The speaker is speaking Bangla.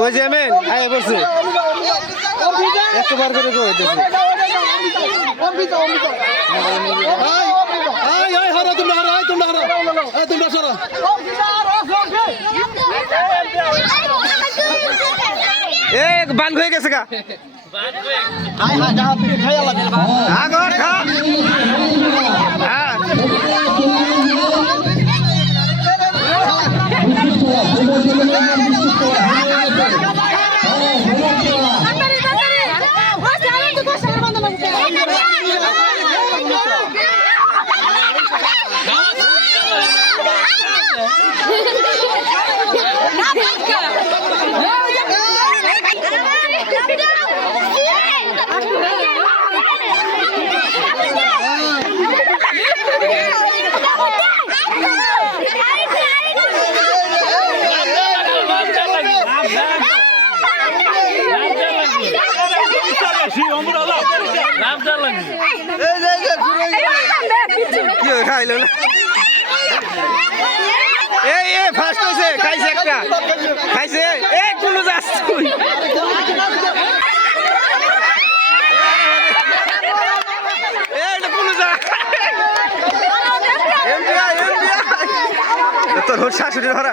ওই যে মেন আয় বলছে একবার করে কইতেছে আয় আয় হারা তোমরা হারা আয় তোমরা হারা আয় তোমরা সরা এক বান হয়ে গেছে গা হাই হা যা তুই খাইয়া লাগে আগর খা হ্যাঁ খাইল এই এ ফার্স্ট হইছে খাইছে একটা খাইছে এ কোন যাস তুই এই কোন যা এমবিআই তোর শাশুড়ি ধরা